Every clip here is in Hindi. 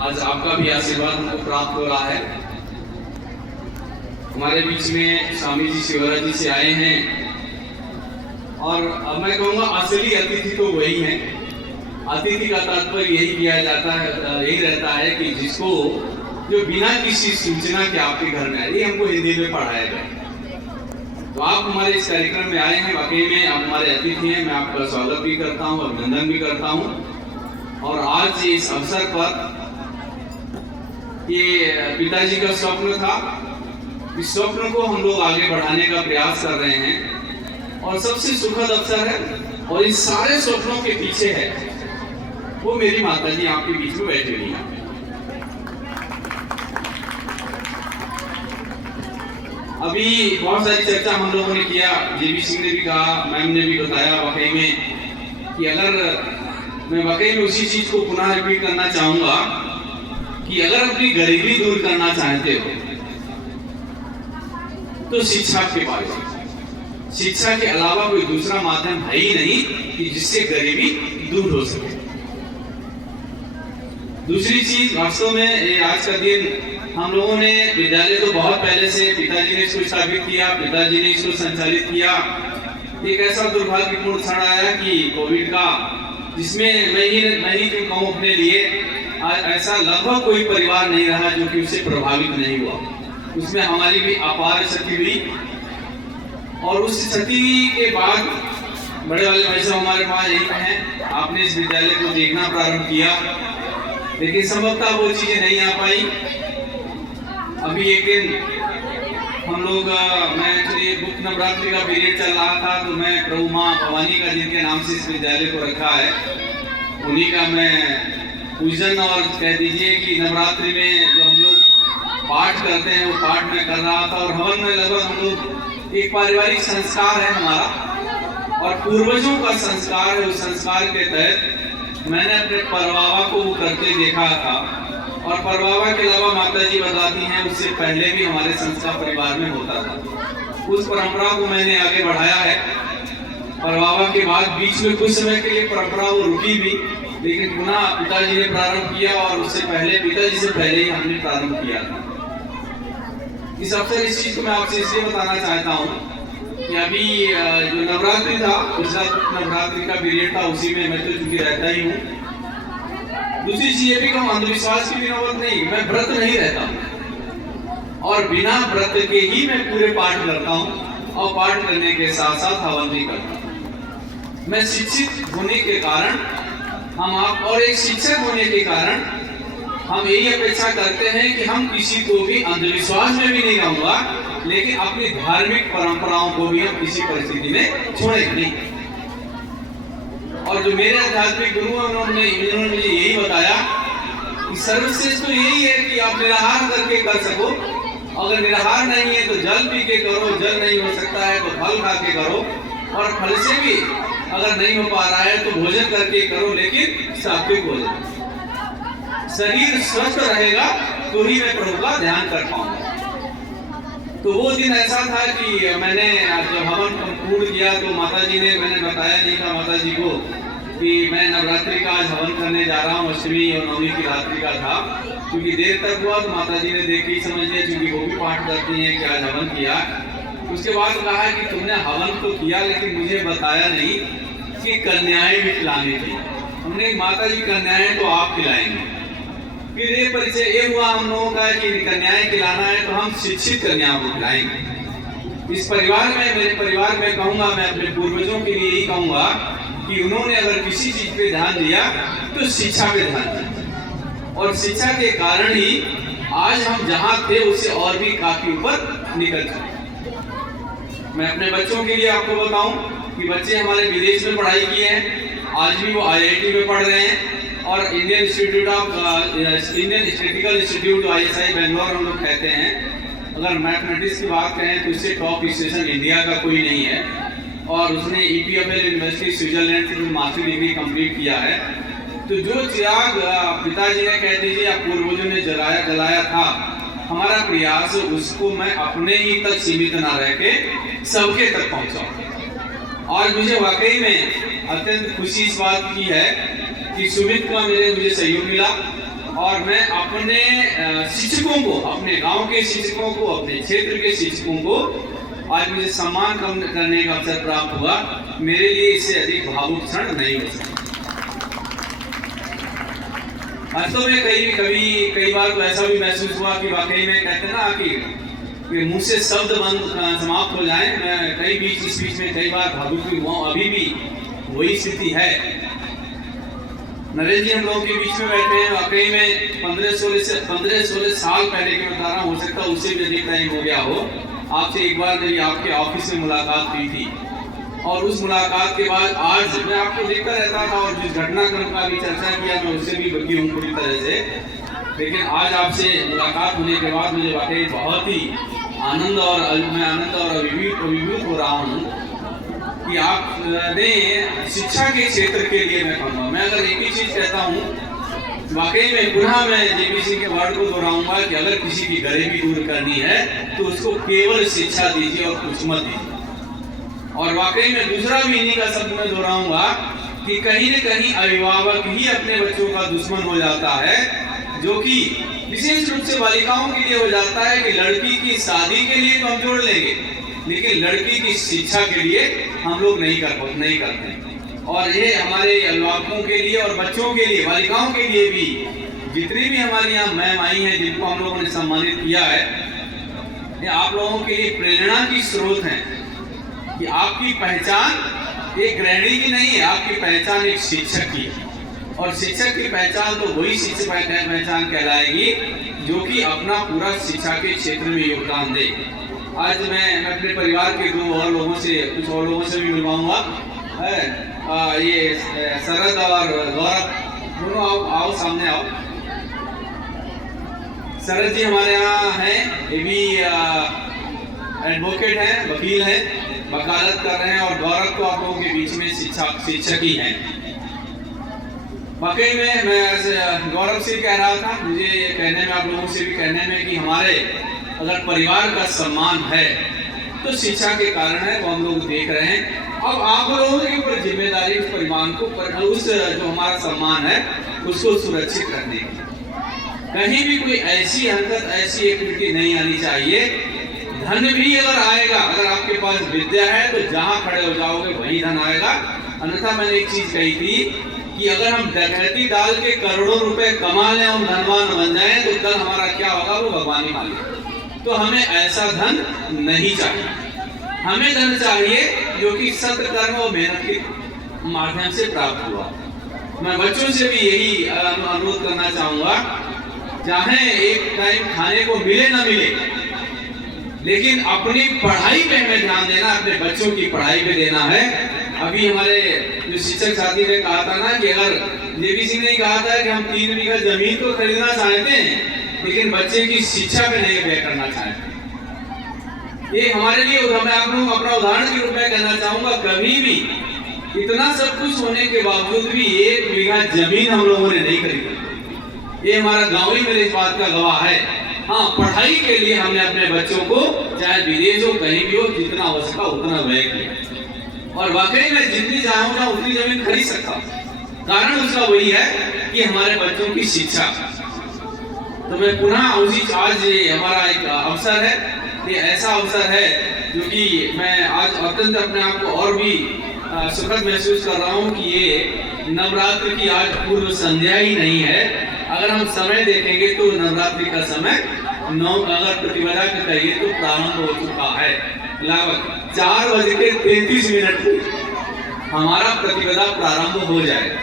आज आपका भी आशीर्वाद हमको प्राप्त हो रहा है। हमारे बीच में स्वामी जी शिवराज जी से आए हैं और अब मैं कहूँगा असली अतिथि तो वही हैं। अतिथि का तात्पर्य यही किया जाता है, यही रहता है कि जिसको जो बिना किसी सूचना के आपके घर में आए, ये हमको हिंदी में पढ़ाया गया। तो आप हमारे इस कार्यक्रम में आए हैं, वाकई में आप हमारे अतिथि हैं। मैं आपका स्वागत भी करता हूँ, अभिनंदन भी करता हूँ। और आज इस अवसर पर ये पिताजी का स्वप्न था, इस स्वप्न को हम लोग आगे बढ़ाने का प्रयास कर रहे हैं और सबसे सुखद अवसर है। और इन सारे स्वप्नों के पीछे है वो मेरी माताजी आपके बीच में बैठी हुई है। अभी बहुत सारी चर्चा हम लोगों ने किया, जेबी सिंह ने भी कहा, मैम ने भी बताया वाकई में कि अगर मैं वाकई में उसी चीज को पुनः रिपीट करना चाहूंगा कि अगर अपनी गरीबी दूर करना चाहते हो तो शिक्षा के पास, शिक्षा के अलावा कोई दूसरा माध्यम है ही नहीं कि जिससे गरीबी दूर हो सके। दूसरी चीज, वास्तव में ये आज का दिन हम लोगों ने विद्यालय तो बहुत पहले से पिताजी ने इसको स्थापित किया, पिताजी ने इसको संचालित किया। एक ऐसा दुर्भाग्यपूर्ण क्षण आया कि कोविड का, जिसमें मैं ही क्यों कहूँ अपने लिए, ऐसा लगभग कोई परिवार नहीं रहा जो कि उससे प्रभावित नहीं हुआ। उसमें हमारी भी अपार क्षति हुई और उस क्षति के बाद बड़े वाले भाई साहब हमारे पास यही हैं, आपने इस विद्यालय को देखना प्रारंभ किया, लेकिन संभवतः वो चीजें नहीं आ पाई। अभी एक दिन हम लोग, मैं एक्चुअली गुप्त नवरात्रि का पीरियड चल रहा था, तो मैं प्रभु माँ भवानी का, जिनके नाम से इस विद्यालय को रखा है, उन्हीं का मैं पूजन और कह दीजिए कि नवरात्रि में जो हम लोग पाठ करते हैं वो पाठ में कर रहा था। और हवन में लगभग हम लोग, एक पारिवारिक संस्कार है हमारा और पूर्वजों का संस्कार है, उस संस्कार के तहत मैंने अपने परबाबा को वो करके देखा था। और परबाबा के अलावा माता जी बताती हैं उससे पहले भी हमारे संस्कार परिवार में होता था। उस परंपरा को मैंने आगे बढ़ाया है। परबाबा के बाद बीच में कुछ समय के लिए परंपरा वो रुकी भी, लेकिन पुनः पिताजी ने प्रारंभ किया और उससे पहले, पिताजी से पहले ही हमने प्रारंभ किया था। इस अवसर इस चीज को मैं आपसे इसलिए बताना चाहता हूँ कि अभी जो नवरात्रि था, पिछला नवरात्रि का पीरियड था, उसी में मैं तो चूंकि रहता ही हूँ। दूसरी चीज ये भी कहूँ, अंधविश्वास की भी नौबत नहीं, मैं व्रत नहीं रहता और बिना व्रत के ही मैं पूरे पाठ करता हूँ और पाठ करने के साथ साथ हवन भी करता हूँ। मैं शिक्षित होने के कारण हम आप, और एक शिक्षक होने के कारण हम यही अपेक्षा करते हैं कि हम किसी को भी अंधविश्वास में भी नहीं रहूंगा, लेकिन अपनी धार्मिक परंपराओं को भी हम किसी परिस्थिति में छोड़ेंगे नहीं। और जो मेरे आध्यात्मिक गुरु हैं, उन्होंने मुझे यही बताया कि सर्वश्रेष्ठ तो यही है कि आप निराहार करके कर सको। अगर निराहार नहीं है तो जल पी के करो, जल नहीं हो सकता है तो फल खा के करो, और फल से भी अगर नहीं हो पा रहा है तो भोजन करके करो, लेकिन सात्विक भोजन। शरीर स्वस्थ रहेगा तो ही मैं प्रभु का ध्यान कर पाऊंगा। तो वो दिन ऐसा था कि मैंने जब हवन पूर्ण किया तो माताजी ने, मैंने बताया नहीं था माताजी को कि मैं नवरात्रि का आज हवन करने जा रहा हूँ, अष्टमी और नवमी की रात्रि का था। क्योंकि देर तक हुआ तो माताजी ने देख के ही समझ लिया, क्योंकि वो भी पाठ करती हैं कि आज हवन किया। उसके बाद कहा कि तुमने हवन तो किया, लेकिन मुझे बताया नहीं कि कन्याएं भी खिलानी थी। हमने, माताजी कन्याएं तो आप खिलाएंगे। फिर ये परिचय ये हुआ हम लोगों का कि कन्याएं खिलाना है तो हम शिक्षित कन्याओं को खिलाएंगे। इस परिवार में, मेरे परिवार में कहूंगा, मैं अपने पूर्वजों के लिए यही कहूंगा कि उन्होंने अगर किसी चीज पे ध्यान दिया तो शिक्षा पे ध्यान दिया, और शिक्षा के कारण ही आज हम जहाँ थे उससे और भी काफी ऊपर निकल चुके। मैं अपने बच्चों के लिए आपको बताऊं कि बच्चे हमारे विदेश में पढ़ाई किए हैं, आज भी वो IIT में पढ़ रहे हैं, और Indian statistical institute ISI Bangalore हम लोग कहते हैं। अगर मैथमेटिक्स की बात करें तो इससे टॉप स्टेशन इंडिया का कोई नहीं है, और उसने EPFL यूनिवर्सिटी स्विट्जरलैंड से मास्टर डिग्री कंप्लीट किया है। तो जो चिराग पिताजी ने, कह दीजिए या पूर्वजों ने जलाया था, हमारा प्रयास उसको मैं अपने ही तक सीमित ना रह के सबके तक पहुंचाऊं। और मुझे वाकई में अत्यंत खुशी इस बात की है कि सुमित का मुझे सहयोग मिला, और मैं अपने शिक्षकों को, अपने गांव के शिक्षकों को, अपने क्षेत्र के शिक्षकों को आज मुझे सम्मान करने का अवसर प्राप्त हुआ। मेरे लिए इससे अधिक भावुक क्षण नहीं हो सकता। वास्तव में कई बार तो ऐसा भी महसूस हुआ कि वाकई में कहते हैं ना कि मुंह से शब्द समाप्त हो जाए। मैं इस बीच में कई बार भावुक भी हुआ। अभी भी वही स्थिति है। नरेंद्र जी हम लोगों के बीच में बैठे हैं। वाकई में 15-16 साल पहले की बता रहा हूँ, हो सकता है उससे भी अधिक टाइम हो गया हो। आपसे एक बार मेरी आपके ऑफिस में मुलाकात हुई थी और उस मुलाकात के बाद आज मैं आपको देखता रहता था और जिस घटनाक्रम का भी चर्चा किया मैं उससे भी बची हूँ पूरी तरह से। लेकिन आज आपसे मुलाकात होने के बाद मुझे वाकई बहुत ही आनंद और अभिभूत हो रहा हूँ कि आपने शिक्षा के क्षेत्र के लिए मैं कहूँगा, मैं अगर एक ही चीज कहता हूँ, वाकई में पुनः मैं जेपीसी के वर्ड को दोहराऊंगा कि अगर किसी की गरीबी दूर करनी है तो उसको केवल शिक्षा दीजिए और कुछ मत दीजिए। और वाकई में दूसरा भी इन्हीं का शब्द मैं दोहराऊंगा कि कहीं न कहीं अभिभावक ही अपने बच्चों का दुश्मन हो जाता है, जो कि विशेष रूप से बालिकाओं के लिए हो जाता है कि लड़की की शादी के लिए तो हम जोड़ लेंगे, लेकिन लड़की की शिक्षा के लिए हम लोग नहीं करते। और ये हमारे अभिभावकों के लिए और बच्चों के लिए, बालिकाओं के लिए भी, जितनी भी हमारे यहाँ मैम आई हैं जिनको हम लोगों ने सम्मानित किया है, ये आप लोगों के लिए प्रेरणा की स्रोत हैं कि आपकी पहचान एक गृहिणी की नहीं है, आपकी पहचान एक शिक्षक की है। और शिक्षक की पहचान तो वही शिक्षक पहचान कहलाएगी जो कि अपना पूरा शिक्षा के क्षेत्र में योगदान दे। आज मैं अपने परिवार के कुछ और लोगों से भी मिलवाऊंगा। ये शरद और गौरव दोनों आओ सामने आओ। शरद जी हमारे यहाँ हैं, ये भी एडवोकेट हैं, वकील हैं, वकालत कर रहे हैं। और गौरव तो आप लोगों के बीच में शिक्षक ही हैं। वाकई में मैं गौरव से कह रहा था, मुझे कहने में, आप लोगों से भी कहने में कि हमारे अगर परिवार का सम्मान है तो शिक्षा के कारण है, वो हम लोग देख रहे हैं। अब आप लोगों के ऊपर जिम्मेदारी उस परिवार को, उस जो हमारा सम्मान है उसको सुरक्षित रखने की। कहीं भी कोई ऐसी हरकत, ऐसी एक्टिविटी नहीं आनी चाहिए। धन भी अगर आएगा, अगर आपके पास विद्या है तो जहां खड़े हो जाओगे वहीं धन आएगा। अन्यथा मैंने एक चीज कही थी कि अगर हम डकैती डाल के करोड़ों रुपए कमा लें, हम धनवान बन जाएं, तो कल हमारा क्या होगा वो भगवान ही मालिक। तो हमें ऐसा धन नहीं चाहिए। हमें धन चाहिए जो कि सत्कर्म और मेहनत के माध्यम से प्राप्त हुआ। मैं बच्चों से भी यही अनुरोध करना चाहूंगा, चाहे एक टाइम खाने को मिले ना मिले, लेकिन अपनी पढ़ाई पे हमें ध्यान देना, अपने बच्चों की पढ़ाई पे देना है। अभी हमारे जो शिक्षक साथी ने कहा था ना कि अगर जेबी सिंह ने कहा था कि हम 3 बीघा जमीन तो खरीदना चाहते हैं लेकिन बच्चे की शिक्षा पे नहीं व्यय करना चाहते। ये हमारे लिए, मैं आप लोगों को अपना उदाहरण के रूप में कहना चाहूंगा, कभी भी इतना सब कुछ होने के बावजूद भी 1 बीघा जमीन हम लोगों ने नहीं खरीदी। ये हमारा गांव ही मेरे इस बात का गवाह है। हाँ, पढ़ाई के लिए हमने अपने बच्चों को चाहे विदेश हो, कहीं भी हो, जितना आवश्यक उतना व्यय किया। और वाकई में जितनी चाहूंगा उतनी जमीन खरीद सकता। कारण उसका वही है कि हमारे बच्चों की शिक्षा। तो मैं पुनः उसी, आज हमारा एक अवसर है, ये ऐसा अवसर है जो कि मैं आज अत्यंत अपने आप को और भी सुखद महसूस कर रहा हूँ कि ये नवरात्र की आज पूर्व संध्या ही नहीं है। अगर हम समय देखेंगे तो नवरात्रि का समय अगर प्रतिपदा का कहिए तो प्रारंभ हो चुका है। लगभग 4:33 हमारा प्रतिपदा प्रारंभ हो जाएगा।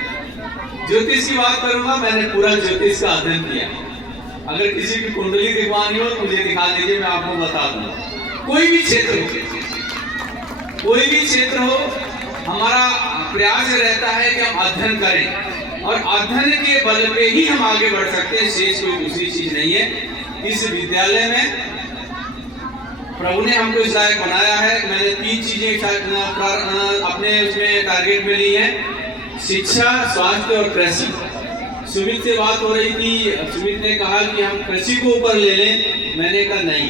ज्योतिष की बात करूंगा, मैंने पूरा ज्योतिष का अध्ययन किया। अगर किसी की कुंडली दिखवानी हो तो मुझे दिखा दीजिए, मैं आपको बता दूंगा। कोई भी क्षेत्र हो, हमारा प्रयास रहता है कि हम अध्ययन करें और अध्ययन के बल पे ही हम आगे बढ़ सकते हैं। शेष कोई दूसरी चीज नहीं है। इस विद्यालय में प्रभु ने हमको इस लायक बनाया है। मैंने 3 चीजें अपने उसमें टारगेट में ली है: शिक्षा, स्वास्थ्य और कृषि। सुमित से बात हो रही थी, सुमित ने कहा कि हम कृषि को ऊपर ले लें। मैंने कहा नहीं,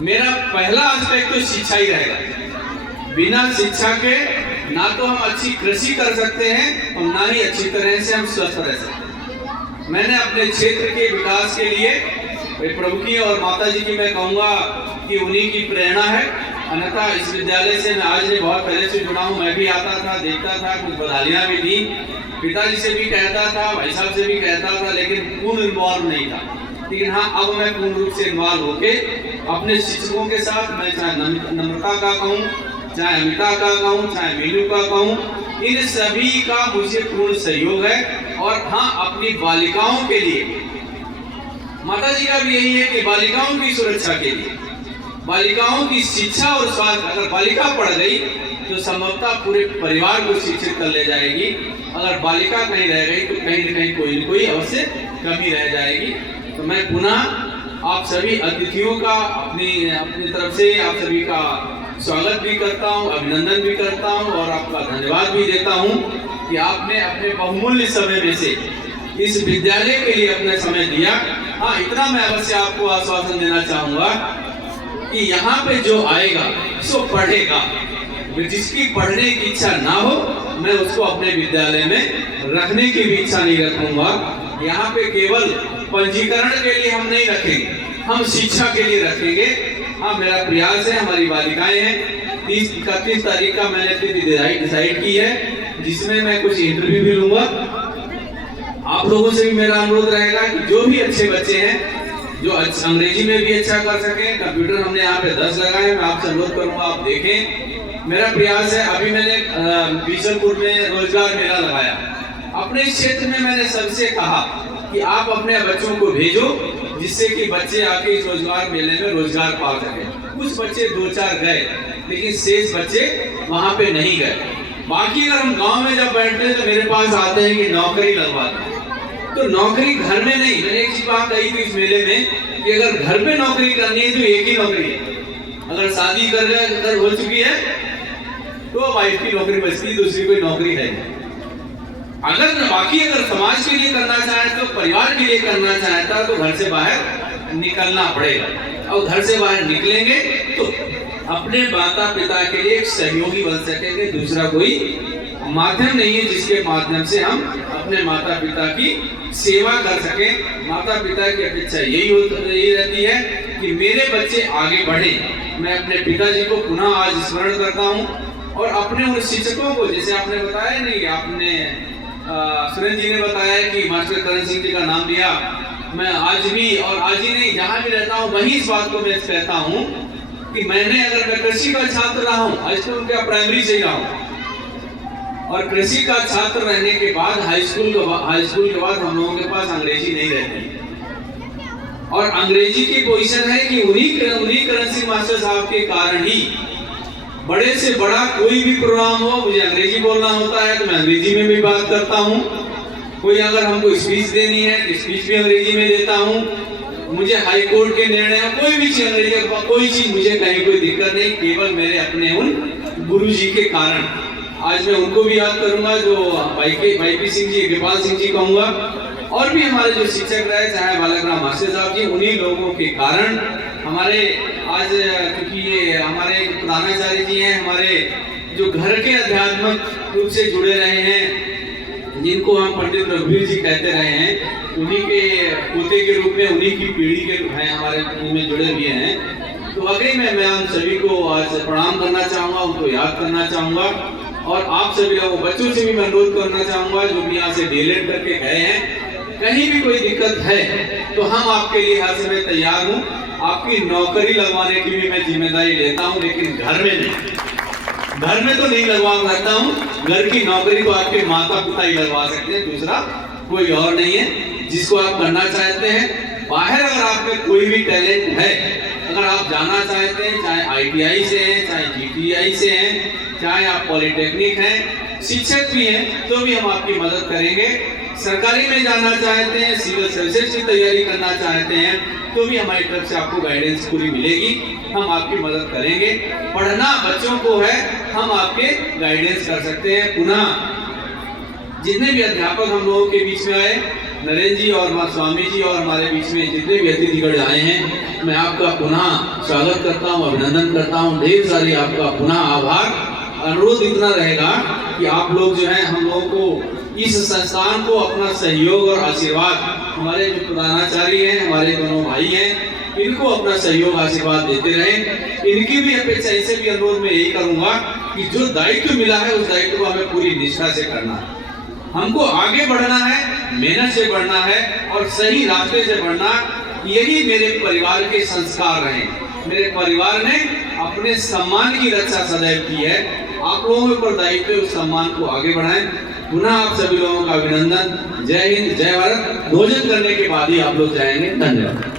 मेरा पहला एस्पेक्ट तो शिक्षा ही रहेगा। बिना शिक्षा के ना तो हम अच्छी कृषि कर सकते हैं और ना ही अच्छी तरह से हम स्वस्थ रह सकते हैं। मैंने अपने क्षेत्र के विकास के लिए प्रभु की और माता जी की मैं कहूँगा कि उन्हीं की प्रेरणा है। अन्यथा इस विद्यालय से मैं आज बहुत पहले से जुड़ा हूँ। मैं भी आता था, देखता था, कुछ बधालियाँ भी दी, पिताजी से भी कहता था, भाई साहब से भी कहता था, लेकिन पूर्ण इन्वॉल्व नहीं था। लेकिन हाँ, अब मैं पूर्ण रूप से इन्वॉल्व होके अपने शिक्षकों के साथ, मैं चाहे नम्रता का कहूँ, चाहे अमिता का कहूँ, चाहे मीनू का कहूँ, इन सभी का मुझे पूर्ण सहयोग है। और हाँ, अपनी बालिकाओं के लिए माता जी का भी यही है कि बालिकाओं की सुरक्षा के लिए, बालिकाओं की शिक्षा और स्वास्थ्य, अगर बालिका पढ़ गई तो संभवतः पूरे परिवार को शिक्षित कर ले जाएगी। अगर बालिका कहीं रह गई तो कहीं न कहीं कोई न कोई अवश्य कमी रह जाएगी। तो मैं पुनः आप सभी अतिथियों का अपनी तरफ से आप सभी का स्वागत भी करता हूं, अभिनंदन भी करता हूं और आपका धन्यवाद भी देता हूं कि आपने अपने बहुमूल्य समय में से इस विद्यालय के लिए अपना समय दिया। हाँ, इतना मैं अवश्य आपको आश्वासन देना चाहूंगा कि यहाँ पे जो आएगा सो पढ़ेगा। जिसकी पढ़ने की इच्छा ना हो, मैं उसको अपने विद्यालय में रखने की भी इच्छा नहीं रखूंगा। यहाँ पे केवल पंजीकरण के लिए हम नहीं रखेंगे, हम शिक्षा के लिए रखेंगे। हाँ, मेरा प्रयास है, हमारी बालिकाएं हैं, 30-31 तारीख का मैंने तिथि डिसाइड की है, जिसमें मैं कुछ इंटरव्यू भी लूंगा। आप लोगों से भी मेरा अनुरोध रहेगा कि जो भी अच्छे बच्चे हैं, जो अंग्रेजी में भी अच्छा कर सके, कंप्यूटर हमने यहाँ पे 10 लगाए, मैं आपसे अनुरोध करूंगा आप देखें। मेरा प्रयास है, अभी मैंने बीसलपुर में रोजगार मेला लगाया, अपने क्षेत्र में मैंने सबसे कहा कि आप अपने बच्चों को भेजो, जिससे कि बच्चे आके इस रोजगार मेले में रोजगार पा सके। कुछ बच्चे 2-4 गए, लेकिन शेष बच्चे वहां पे नहीं गए। बाकी अगर हम गांव में जब बैठते हैं तो मेरे पास आते हैं कि नौकरी लगवाते, तो नौकरी घर में नहीं। मैंने एक चीज बात कही थी इस मेले में कि अगर घर पे नौकरी करनी है तो एक ही नौकरी है। अगर शादी कर हो चुकी है तो वाइफ की नौकरी बचती है, दूसरी कोई नौकरी है। अगर समाज के लिए करना चाहे तो, परिवार के लिए करना चाहता तो घर से बाहर निकलना पड़ेगा। और घर से बाहर निकलेंगे तो अपने माता पिता के लिए एक सहयोगी बन सकेंगे। दूसरा कोई माध्यम नहीं है जिसके माध्यम से हम अपने माता पिता की सेवा कर सकें। माता पिता की अपेक्षा यही रहती है कि मेरे बच्चे आगे बढ़े। मैं अपने पिताजी को पुनः आज स्मरण करता हूँ और अपने उन शिक्षकों को, जैसे आपने बताया नहीं, आपने सुरेंद्र जी ने बताया कि मास्टर करण सिंह जी का नाम लिया। मैं आज भी और आज ही नहीं, जहाँ भी रहता हूँ वहीं इस बात को मैं कहता हूँ कि अगर मैं कृषि का छात्र रहा हूँ, हाई स्कूल का प्राइमरी से रहा हूँ, और कृषि का छात्र रहने के बाद हाई स्कूल के बाद हम लोगों के पास अंग्रेजी नहीं रहती। और अंग्रेजी की पोजीशन है कि उन्हीं करण सिंह मास्टर साहब के कारण ही बड़े से बड़ा कोई भी प्रोग्राम हो, मुझे अंग्रेजी बोलना होता है तो मैं अंग्रेजी में भी बात करता हूँ। कोई अगर हमको स्पीच देनी है तो स्पीच भी अंग्रेजी में देता हूँ। मुझे हाई कोर्ट के निर्णय, कोई भी चीज अंग्रेजी, कोई चीज मुझे कहीं कोई दिक्कत नहीं, केवल मेरे अपने उन गुरु जी के कारण। आज मैं उनको भी याद करूंगा, जो वाईपी सिंह जी, कृपाल सिंह जी कहूंगा, और भी हमारे जो शिक्षक रहे, चाहे बालक राम मास्टर साहब जी, उन्हीं लोगों के कारण हमारे आज, क्योंकि ये हमारे प्रधानाचार्य जी हैं, हमारे जो घर के आध्यात्मिक रूप से जुड़े रहे हैं, जिनको हम पंडित रघुवीर जी कहते रहे हैं, उन्हीं के पोते के रूप में, उन्हीं की पीढ़ी के हैं, हमारे में जुड़े हुए हैं। तो वाकई में मैं उन सभी को आज प्रणाम करना चाहूँगा, उनको याद करना चाहूँगा। और आप सभी लोगों, बच्चों से भी मैं अनुरोध करना चाहूँगा जो भी यहाँ से डीलेट करके गए हैं, कहीं भी कोई दिक्कत है तो हम आपके लिए हर समय तैयार हूँ। आपकी नौकरी लगवाने की भी मैं जिम्मेदारी लेता हूँ, लेकिन घर में नहीं, घर में तो नहीं लगवा सकता हूँ। घर की नौकरी तो आपके माता पिता ही लगवा सकते हैं, दूसरा कोई और नहीं है जिसको आप करना चाहते हैं। बाहर अगर आप में कोई भी टैलेंट है, अगर आप जाना चाहते हैं, चाहे ITI से हैं, चाहे GTI से हैं, चाहे आप पॉलिटेक्निक हैं, शिक्षक भी हैं, तो भी हम आपकी मदद करेंगे। सरकारी में जाना चाहते हैं, सिविल सर्विसेज की तैयारी करना चाहते हैं, तो भी हमारी तरफ से आपको गाइडेंस पूरी मिलेगी, हम आपकी मदद करेंगे। पढ़ना बच्चों को है, हम आपके गाइडेंस कर सकते हैं। पुनः जितने भी अध्यापक हम लोगों के बीच में आए, नरेंद्र जी और स्वामी जी और हमारे बीच में जितने भी अतिथिगण आए हैं, मैं आपका पुनः स्वागत करता हूँ, अभिनंदन करता हूँ। ढेर सारी आपका पुनः आभार। अनुरोध इतना रहेगा कि आप लोग जो है हम लोगों को इस संस्थान को अपना सहयोग और आशीर्वाद, हमारे जो प्रधानाचार्य हैं, हमारे दोनों भाई हैं, इनको अपना सहयोग आशीर्वाद देते रहें। इनकी भी अपेक्षा, इनसे भी अनुरोध मैं यही करूंगा कि जो दायित्व मिला है उस दायित्व को हमें पूरी निष्ठा से करना है। हमको आगे बढ़ना है, मेहनत से बढ़ना है और सही रास्ते से बढ़ना। यही मेरे परिवार के संस्कार रहे। मेरे परिवार ने अपने सम्मान की रक्षा सदैव की है। आप लोगों के ऊपर दायित्व है, उस सम्मान को आगे बढ़ाएं। पुनः आप सभी लोगों का अभिनंदन। जय हिंद, जय भारत। भोजन करने के बाद ही आप लोग जाएंगे। धन्यवाद।